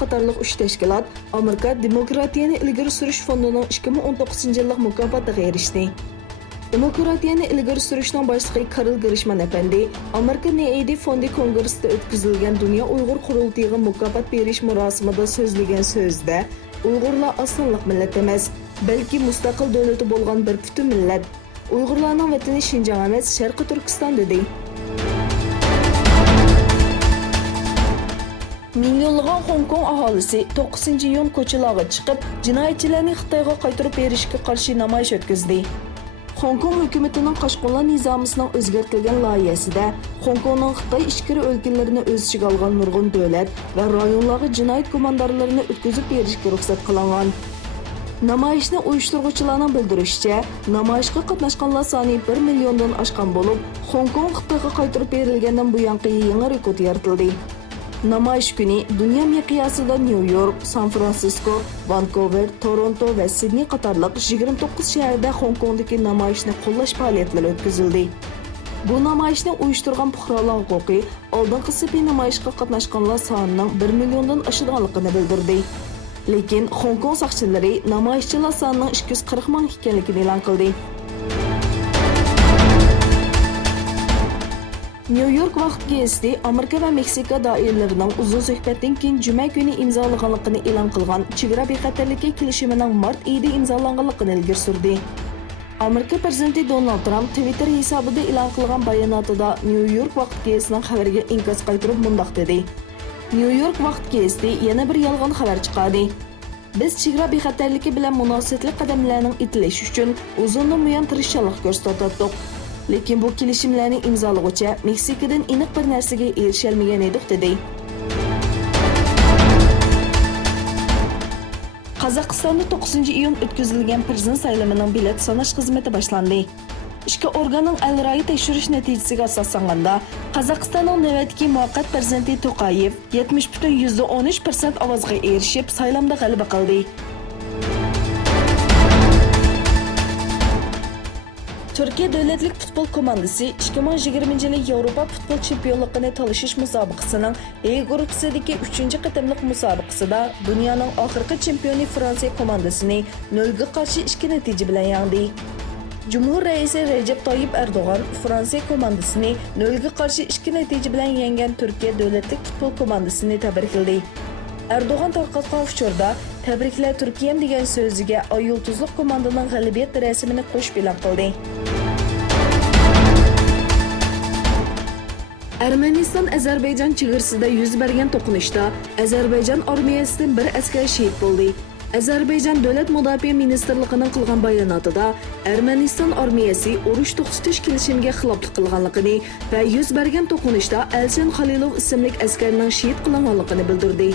qatorliq 3 tashkilot Amerika Demokratiyani ilgari surish fondining 2019-yillik mukofotiga erishdi. Demokratiyani ilgari surishning boshlig'i Karl Grishman apandi Amerika NED fondi kongressida o'tkazilgan Dunyo Uyg'ur qurultiyiga mukofot berish marosimida so'zlagan so'zda Uyg'urlar osonliq millat emas, balki mustaqil davlati bo'lgan bir butun millat. Uyg'urlarning vatani Xinjiang emas, Sharqiy Turkiston dedi. Milyonlagan Hong Kong aholisi 9-iyun ko'chalarga chiqib, jinoyatchilarni Xitoyga qaytarib berishga qarshi namoyish o'tkazdi. Hong Kong hukumatining Qo'shqonlar nizomisining o'zgartirilgan loyihasida Hong Kongning Xitoy ichkari o'lkalarini o'z ichiga olgan nurg'un davlat va rayonlarga jinoyat gumondorlarini o'tkazib berishga ruxsat qilingan. Namoyishni uyushtiruvchilarning bildirishicha, namoyishga qatnashganlar soni 1 milliondan oshgan bo'lib, Hong Kong Xitoyga qaytarib berilgandan buyon yangi rekord yaratildi. Namoyish kuni dunyo miqyosida New York, San Francisco, Vancouver, Toronto va Sydney qatorliq 29 shaharda Hong Kongdagi namoyishni qo'llash faoliyatlari o'tkazildi. Bu namoyishni uyushtirgan fuqarolar huquqi oldingi safar namoyishga qatnashganlar sonining 1 milliondan oshganligini bildirdi. Lekin Hong Kong soqchilari namoyishchilar sonining 240 ming ekanligini e'lon qildi. New York vaqt gazeti Amerika va Meksika doiralarining uzun suhbatdan keyin juma kuni imzolaganligini e'lon qilgan chegara bexatarligi kelishimining mart oyida imzolanganligini ilgari surdi. Amerika prezidenti Donald Trump Twitter hisobida e'lon qilgan bayonotida New York vaqt gazetining xabariga inkos qaytarib mundoq dedi. New York vaqt gazeti yana bir yolg'on xabar chiqardi. Biz chegara bexatarligi bilan munosabatli qadamlarning etilishi uchun uzundan buyon tirishchilik ko'rsatdik. Lekin bu kelishimlarni imzolag'ucha Meksikadan aniq bir narsaga erisholmagan edik dedi. Qozog'istonda 9-iyun o'tkazilgan prezident saylovining bilet sanash xizmati boshlandi. Ishki organning al-Rai tekshirish natijasiga asoslanganda, Qozog'istonning navbatdagi muvaqqat prezidenti To'qayev 70.13% ovozga erishib, saylovda g'alaba qildi. Turkiya davlatlik futbol komandasi 2020-yil Yevropa futbol chempionligini talashish musobaqasining E guruhisidagi 3-qatimliq musobaqasida dunyoning oxirgi chempioni Fransiya komandasini 0-ga qarshi 2 natija bilan yengdi. Cumhur raisi Recep Tayyip Erdoğan Fransiya komandasini 0-ga qarshi 2 natija bilan yengan Turkiya davlatlik futbol komandasini tabrikladi. Erdoğan tarqatgan uçurda "Tabriklar Turkiyam" degan so'ziga Ay yulduzli komandaning g'alabiyat rasmini qo'shib e'lon qildi. Armaniston-Ozarbayjon chegarasida yuz bergan to'qnashuvda Ozarbayjon armiyasidan bir askar shahid bo'ldi. Ozarbayjon davlat mudofaa ministrligining qilgan bayonotida Armaniston armiyasi urush to'xtatish kelishimiga xiloflik qilganligini va yuz bergan to'qnashuvda Alshan Xalilov ismli askarning shahid qilinganligini bildirdi.